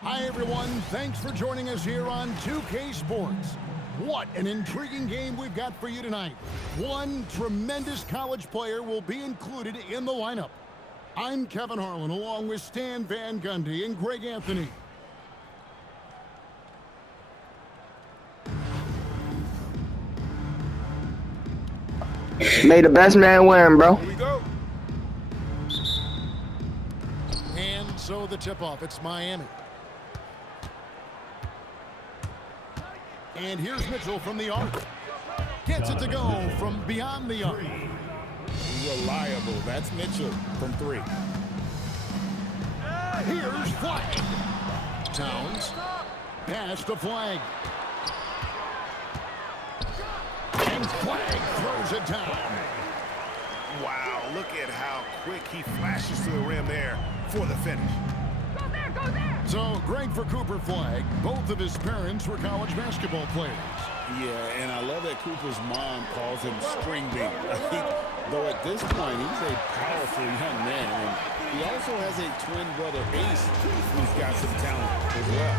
Hi, everyone. Thanks for joining us here on 2K Sports. What an intriguing game we've got for you tonight. One tremendous college player will be included in the lineup. I'm Kevin Harlan, along with Stan Van Gundy and Greg Anthony. May the best man win, bro. Here we go. And so the tip-off, it's Miami. And here's Mitchell from the arc. Gets it to go from beyond the arc. Reliable. That's Mitchell from 3. Here's Flag. Towns. Pass to Flag. And Flag throws it down. Wow, look at how quick he flashes to the rim there for the finish. Go there! So, great for Cooper Flag. Both of his parents were college basketball players. Yeah, and I love that Cooper's mom calls him String Bean. Though at this point, he's a powerful young man. And he also has a twin brother, Ace, who's got some talent as well.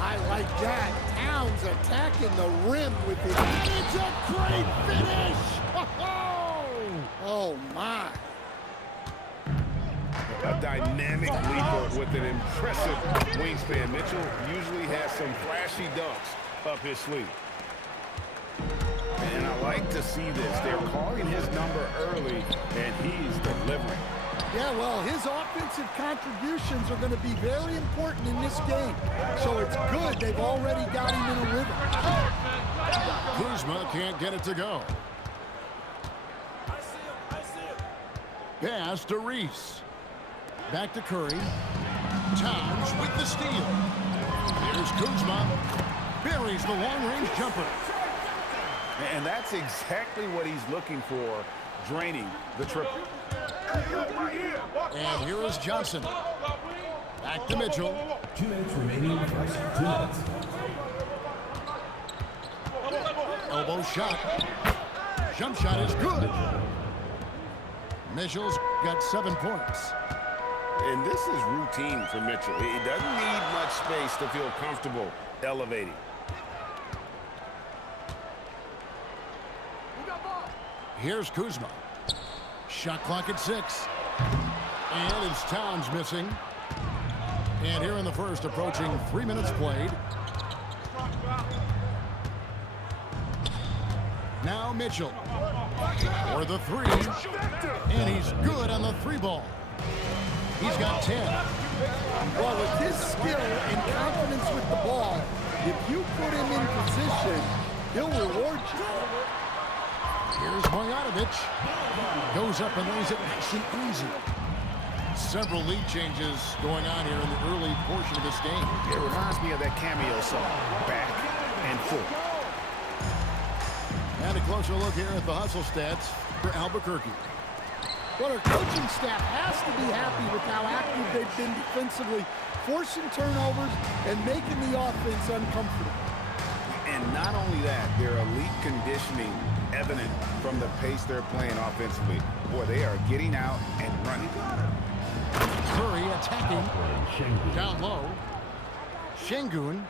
I like that. Towns attacking the rim with it. And it's a great finish! Oh, my. A dynamic leaper with an impressive wingspan. Mitchell usually has some flashy dunks up his sleeve. And I like to see this. They're calling his number early, and he's delivering. Yeah, well, his offensive contributions are going to be very important in this game. So it's good they've already got him in a rhythm. Kuzma can't get it to go. Pass to Reese. Back to Curry. Towns with the steal. Here's Kuzma. Buries the long-range jumper. And that's exactly what he's looking for, draining the triple. And here is Johnson. Back to Mitchell. 2 minutes remaining. 2 minutes. Elbow shot. Jump shot is good. Mitchell's got 7 points. And this is routine for Mitchell. He doesn't need much space to feel comfortable elevating. Here's Kuzma. Shot clock at 6. And it's Towns missing. And here in the first, approaching 3 minutes played. Now Mitchell. For the 3. And he's good on the 3 ball. He's got 10. Well, with his skill and confidence with the ball, if you put him in position, he'll reward you. Here's Myteam. Goes up and lays it nice and easy. Several lead changes going on here in the early portion of this game. It reminds me of that cameo song, Back and Forth. And a closer look here at the hustle stats for Albuquerque. Well, our coaching staff has to be happy with how active they've been defensively, forcing turnovers and making the offense uncomfortable. And not only that, their elite conditioning evident from the pace they're playing offensively. Boy, they are getting out and running. Curry attacking. Down low. Şengün.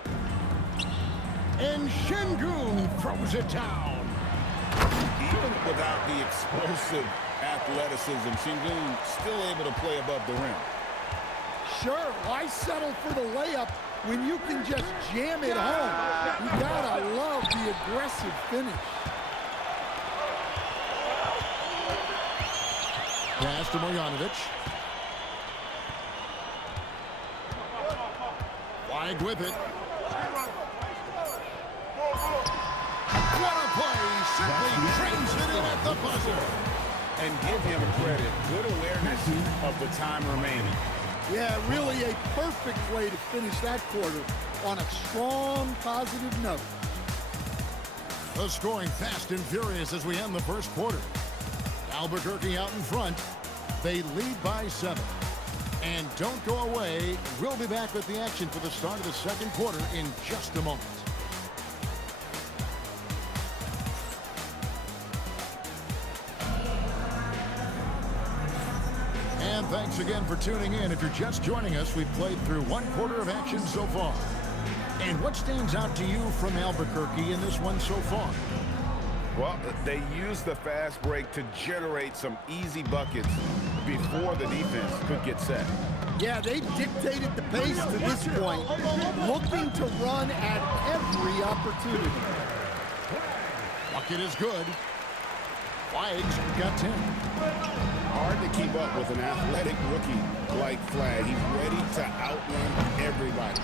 And Şengün throws it down. Even without the explosive athleticism, Şengün still able to play above the rim. Sure, why settle for the layup when you can just jam it home? You gotta love the aggressive finish. Pass to Marjanovic. Flag with it. What a play! Simply trains it in at the buzzer. And give him credit. Good awareness of the time remaining. Yeah, really a perfect way to finish that quarter on a strong, positive note. The scoring fast and furious as we end the first quarter. Albuquerque out in front. They lead by 7. And don't go away. We'll be back with the action for the start of the second quarter in just a moment. And Thanks again for tuning in. If you're just joining us, we've played through one quarter of action so far. And what stands out to you from Albuquerque in this one so far? Well, they used the fast break to generate some easy buckets before the defense could get set. Yeah, they dictated the pace to this point, looking to run at every opportunity. Bucket is good. Flags got 10. Hard to keep up with an athletic rookie like Flag. He's ready to outrun everybody.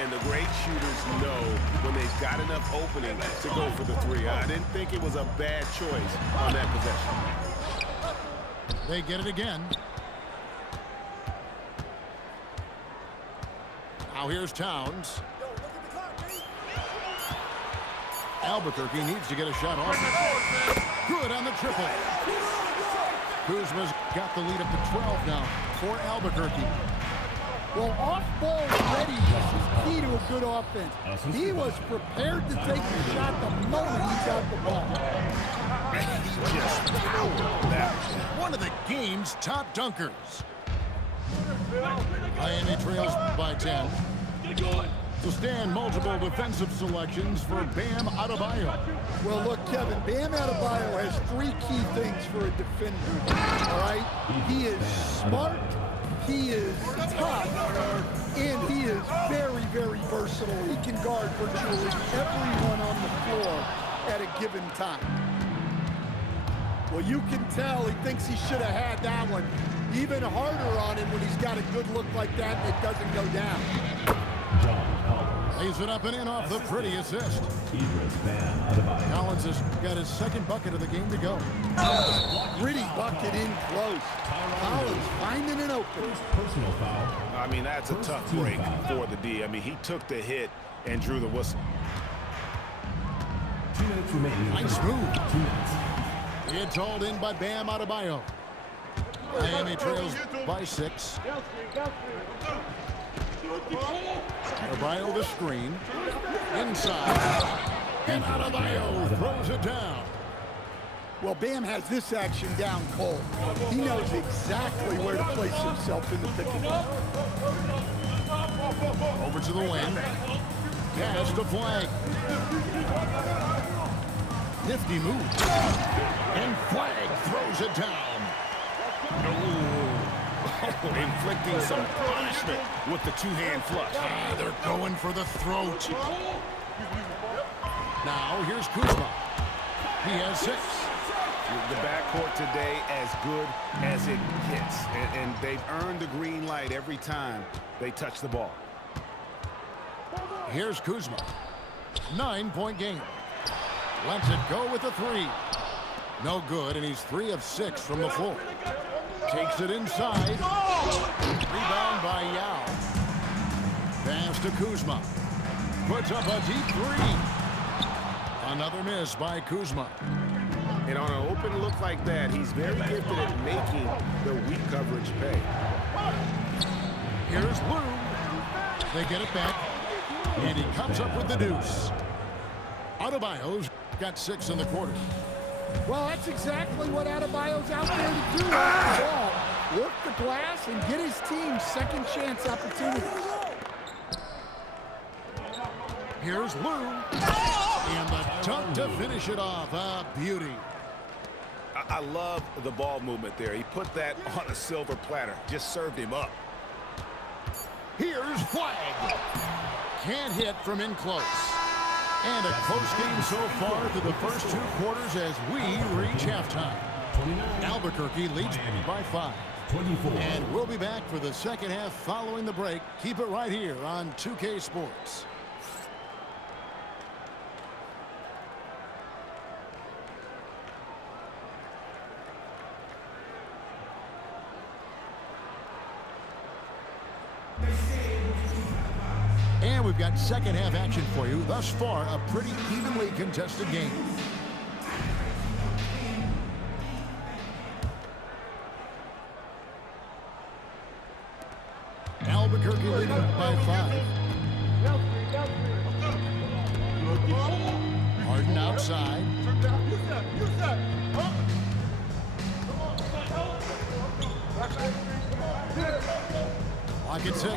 And the great shooters know when they've got enough opening to go for the three. I didn't think it was a bad choice on that possession. They get it again. Now here's Towns. Albuquerque needs to get a shot off. Good on the triple. Kuzma's got the lead up to 12 now for Albuquerque. Well, off-ball readiness is key to a good offense. He was prepared to take the shot the moment he got the ball. And he just powered that. One of the game's top dunkers. Miami trails by 10. To stand multiple defensive selections for Bam Adebayo. Well, look, Kevin, Bam Adebayo has three key things for a defender, all right? He is smart, he is tough, and he is very, very versatile. He can guard virtually everyone on the floor at a given time. Well, you can tell he thinks he should have had that one even harder on him when he's got a good look like that and it doesn't go down. Lays it up and in off the pretty assist. Collins has got his second bucket of the game to go. Gritty bucket in close. Collins finding an open. Personal foul. I mean, that's a tough break for the D. I mean, he took the hit and drew the whistle. 2 minutes remaining. Nice move. 2 minutes. It's hauled in by Bam Adebayo. Miami trails by 6. Adebayo the screen. Inside. And Adebayo throws it down. Well, Bam has this action down cold. He knows exactly where to place himself in the pick and roll. Over to the wing. Pass to Flag. Nifty move. And Flag throws it down. Inflicting some punishment with the two-hand flush. They're going for the throat. Now here's Kuzma. He has 6. The backcourt today as good as it gets. And they've earned the green light every time they touch the ball. Here's Kuzma. 9-point game. Lets it go with the 3. No good, and he's 3 of 6 from the floor. Takes it inside. Rebound by Yao. Pass to Kuzma. Puts up a deep 3. Another miss by Kuzma. And on an open look like that, he's very gifted at making the weak coverage pay. Here's Lou. They get it back. And he comes up with the deuce. Adebayo's got 6 in the quarter. Well, that's exactly what Adebayo's out there to do off the ball. Work the glass and get his team second chance opportunities. Here's Lou. And the dunk to finish it off. A beauty. I love the ball movement there. He put that on a silver platter. Just served him up. Here's Flag. Can't hit from in close. And a close game so far through the first 2 quarters as we reach halftime. Albuquerque leads by 5. 24. And we'll be back for the second half following the break. Keep it right here on 2K Sports. And we've got second half action for you. Thus far, a pretty evenly contested game. Albuquerque leading by 5. Harden outside. clock at 6.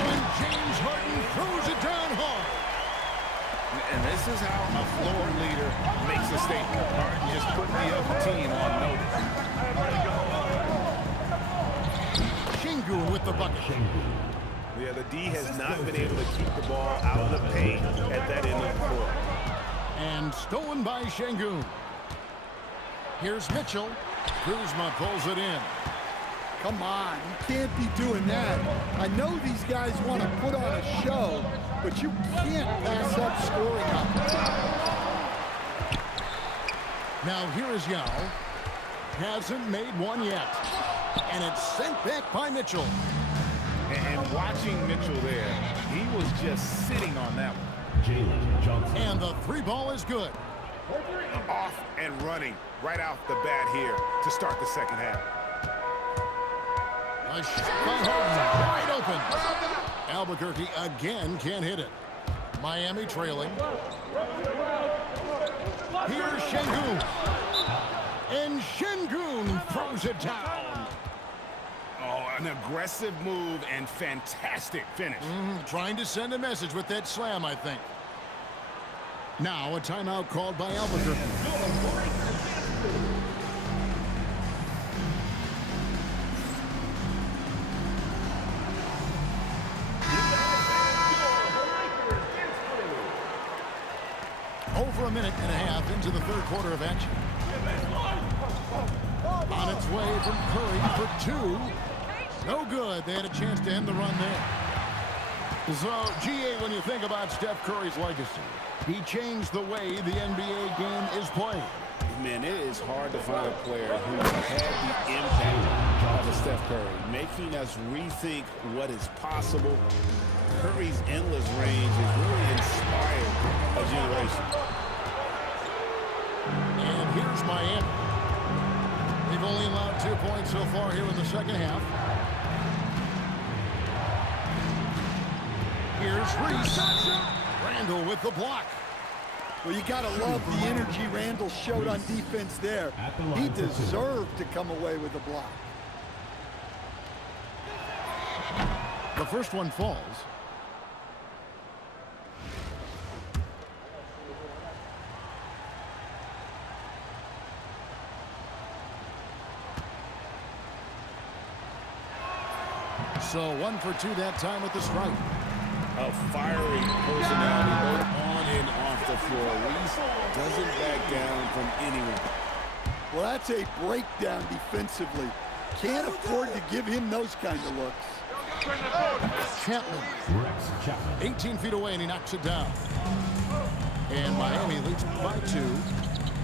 And James Harden throws it down hard. And this is how a floor leader makes a statement. Harden just putting the other team on notice. Şengün with the bucket. Yeah, the D has not been able to keep the ball out of the paint at that end of the court. And stolen by Şengün. Here's Mitchell. Kuzma pulls it in. Come on, you can't be doing that. I know these guys want to put on a show, but you can't pass up scoring opportunities. Now here is Yao. Hasn't made one yet. And it's sent back by Mitchell. And watching Mitchell there, he was just sitting on that one. Jalen Johnson. And the 3 ball is good. Off and running right off the bat here to start the second half. A shot by Harden, wide open. Albuquerque again can't hit it. Miami trailing. Here's Şengün. And Şengün throws it down. Oh, an aggressive move and fantastic finish. Trying to send a message with that slam, I think. Now a timeout called by Albuquerque. Over a minute and a half into the third quarter of action. On its way from Curry for 2. No good. They had a chance to end the run there. So, GA, when you think about Steph Curry's legacy, he changed the way the NBA game is played. Man, it is hard to find a player who had the impact of a Steph Curry, making us rethink what is possible. Curry's endless range has really inspired a generation. And here's Miami. They've only allowed 2 points so far here in the second half. Here's Reese. Randall with the block. Well, you got to love the energy Randall showed on defense there. He deserved to come away with a block. The first one falls. So 1 for 2 that time with the strike. A fiery personality both on and off the floor. Reese doesn't back down from anyone. Well, that's a breakdown defensively. Can't afford to give him those kind of looks. Chapman. Rex Chapman. 18 feet away, and he knocks it down. And Miami leads by 2.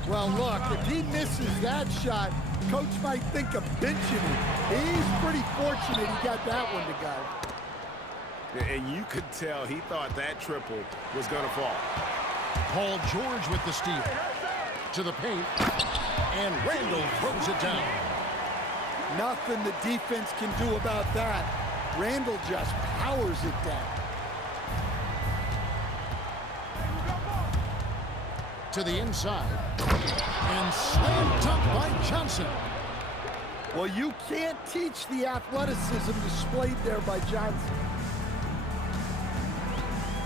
Well, look, if he misses that shot, coach might think of benching him. He's pretty fortunate he got that one to go. And you could tell he thought that triple was going to fall. Paul George with the steal. To the paint. And Randall throws it down. Nothing the defense can do about that. Randall just powers it down. To the inside. And slam dunk by Johnson. Well, you can't teach the athleticism displayed there by Johnson.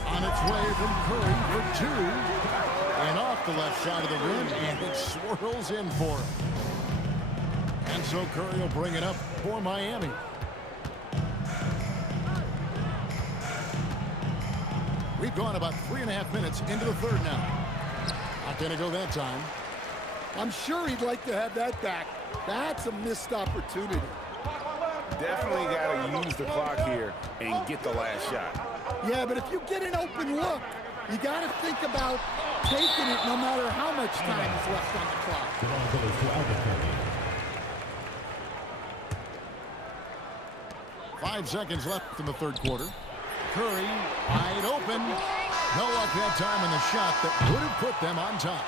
On its way from Curry for 2. And off the left side of the rim, and it swirls in for him. And so Curry will bring it up for Miami. We've gone about 3.5 minutes into the third now. Not going to go that time. I'm sure he'd like to have that back. That's a missed opportunity. Definitely got to use the clock here and get the last shot. Yeah, but if you get an open look, you got to think about taking it no matter how much time is left on the clock. The ball goes to Albuquerque. 5 seconds left in the third quarter. Curry wide open. No luck that time in the shot that would have put them on top.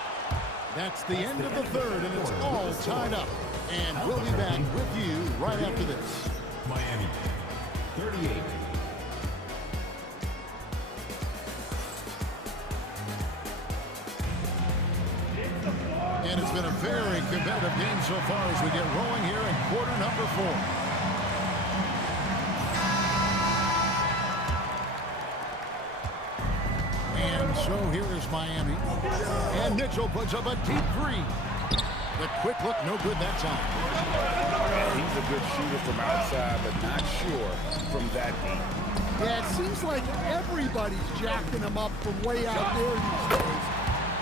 That's the end of the third, and it's all tied up. And we'll be back with you right after this. Miami 38. And it's been a very competitive game so far as we get rolling here in quarter number 4. And so here is Miami. And Mitchell puts up a deep 3. The quick look, no good that time. And he's a good shooter from outside, but not sure from that deep. Yeah, it seems like everybody's jacking him up from way out there these days.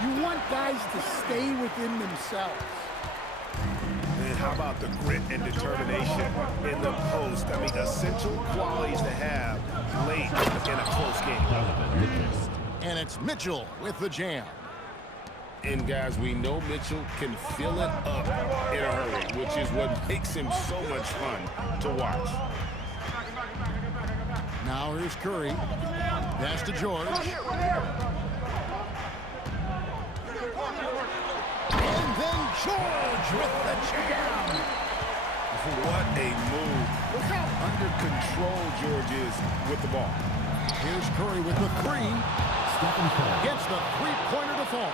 You want guys to stay within themselves. And how about the grit and determination in the post? I mean, essential qualities to have late in a close game. And it's Mitchell with the jam. And guys, we know Mitchell can fill it up in a hurry, which is what makes him so much fun to watch. Now here's Curry. Pass to George. And then George with the jam. What a move. Look how under control George is with the ball. Here's Curry with the 3. Gets the three-pointer to fall.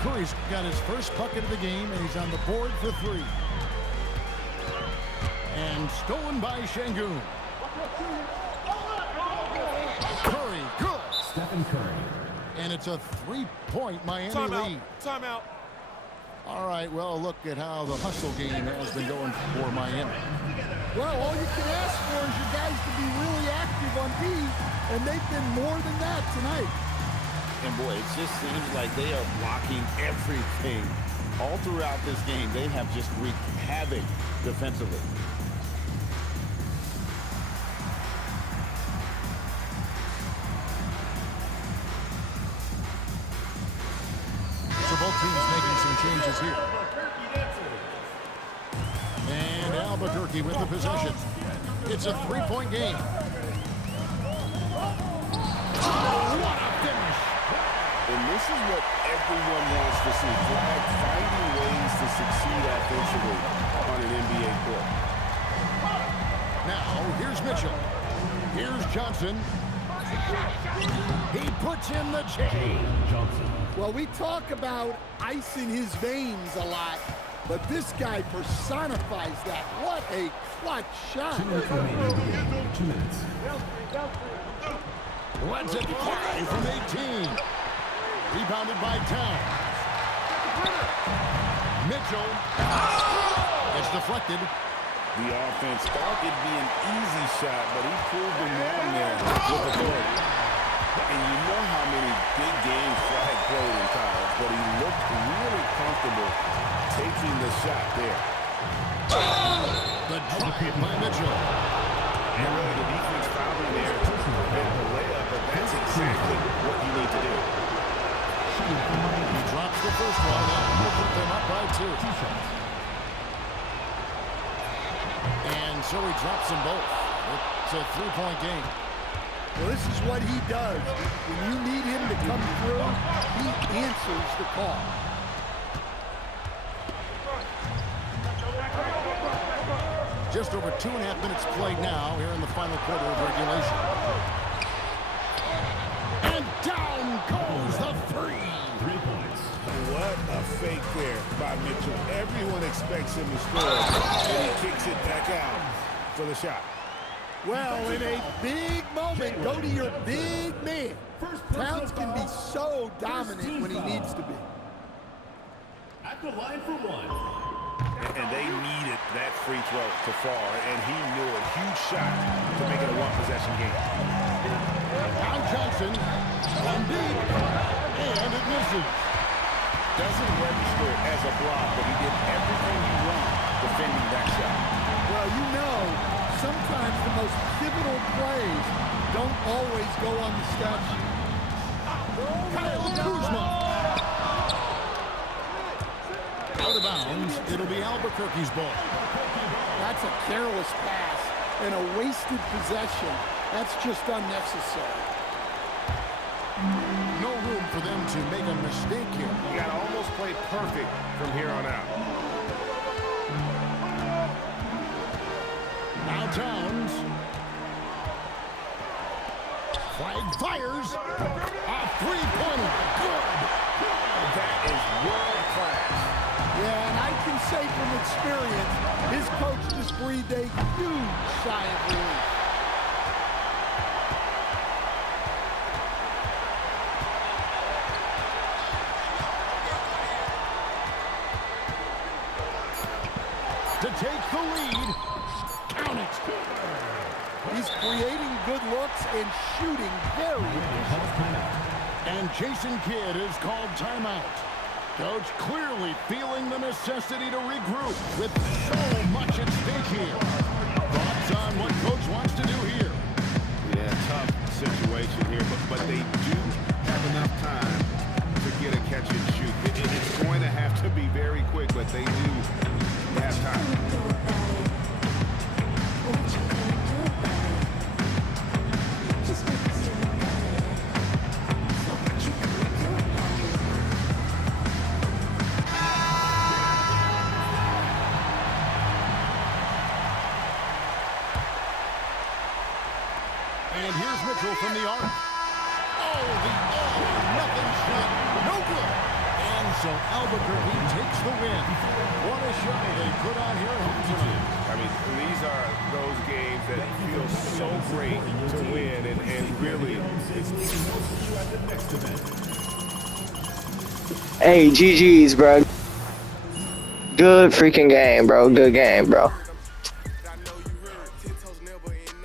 Curry's got his first bucket of the game, and he's on the board for 3. And stolen by Şengün. Curry, good. Stephen Curry. And it's a 3-point Miami lead. Timeout. All right, well, look at how the hustle game has been going for Miami. Well, all you can ask for is your guys to be really active on D, and they've been more than that tonight. And boy, it just seems like they are blocking everything. All throughout this game, they have just wreaked havoc defensively. So both teams making some changes here. And Albuquerque with the possession. It's a 3-point game. Oh, what a finish. And this is what everyone wants to see. Flag finding ways to succeed offensively on an NBA court. Now, here's Mitchell. Here's Johnson. He puts in the J. Johnson. Well, we talk about ice in his veins a lot, but this guy personifies that. What a clutch shot. 2 minutes remaining. 2 minutes. Lets it fly from 18. Rebounded by Town. Mitchell. It's deflected. The offense thought it'd be an easy shot, but he proved them wrong there with authority. And you know how many big games Flag played in college, but he looked really comfortable taking the shot there. The drive by Mitchell. And really, the defense fouled him there to prevent the layup, but that's exactly what you need to do. He drops the first one, and will put them up by 2. And so he drops them both. It's a 3-point game. Well, this is what he does. When you need him to come through, he answers the call. Just over 2.5 minutes played now here in the final quarter of regulation. And down goes the 3. 3 points. What a fake there by Mitchell. Everyone expects him to score, and he kicks it back out for the shot. Well, in a big moment, go to your big man. Towns can be so dominant when he needs to be. At the line for 1. And they needed that free throw to fall, and he knew it. Huge shot to make it a one-possession game. Now Johnson, on deep, and it misses. Doesn't register as a block, but he did everything you want defending that shot. Well, you know, sometimes the most pivotal plays don't always go on the stat sheet. Kyle Kuzma. Out of bounds, it'll be Albuquerque's ball. That's a careless pass and a wasted possession. That's just unnecessary. No room for them to make a mistake here. You got to almost play perfect from here on out. Now Towns. Flag fires. A 3-pointer. Good. That is world class. say from experience, his coach just breathed a huge sigh of relief. To take the lead. Count it. He's creating good looks and shooting very efficient. And Jason Kidd is called timeout. Coach clearly feeling the necessity to regroup with so much at stake here. Thoughts on what Coach wants to do here? Yeah, tough situation here, but they do have enough time to get a catch and shoot. It's going to have to be very quick, but they do have time. And here's Mitchell from the arc. Oh, the all-or-nothing shot. No good. And so Albuquerque takes the win. What a show they put on here at home tonight. I mean, these are those games that feel so great to win, and really, it's... Hey, GG's, bro. Good freaking game, bro. Good game, bro.